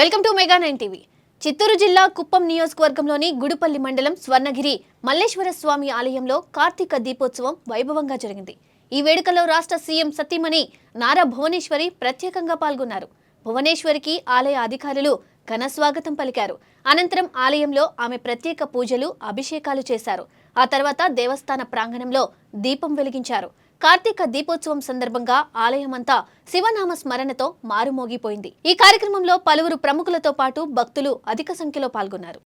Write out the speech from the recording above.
Welcome to mega 9 TV. Chittoor జిల్లా కుప్పం నియోజకవర్గంలోని గుడిపల్లి మండలం స్వర్ణగిరి మల్లేశ్వర స్వామి ఆలయంలో కార్తీక దీపోత్సవం వైభవంగా జరిగింది. ఈ వేడుకలో రాష్ట్ర సీఎం సతీమణి నారా భువనేశ్వరి ప్రత్యేకంగా పాల్గొన్నారు. భువనేశ్వరికి ఆలయ అధికారులు ఘన స్వాగతం పలికారు. అనంతరం ఆలయంలో ఆమె ప్రత్యేక పూజలు, అభిషేకాలు చేశారు. ఆ తర్వాత దేవస్థాన ప్రాంగణంలో దీపం వెలిగించారు. కార్తీక దీపోత్సవం సందర్భంగా ఆలయమంతా శివనామ స్మరణతో మారుమోగిపోయింది. ఈ కార్యక్రమంలో పలువురు ప్రముఖులతో పాటు భక్తులు అధిక సంఖ్యలో పాల్గొన్నారు.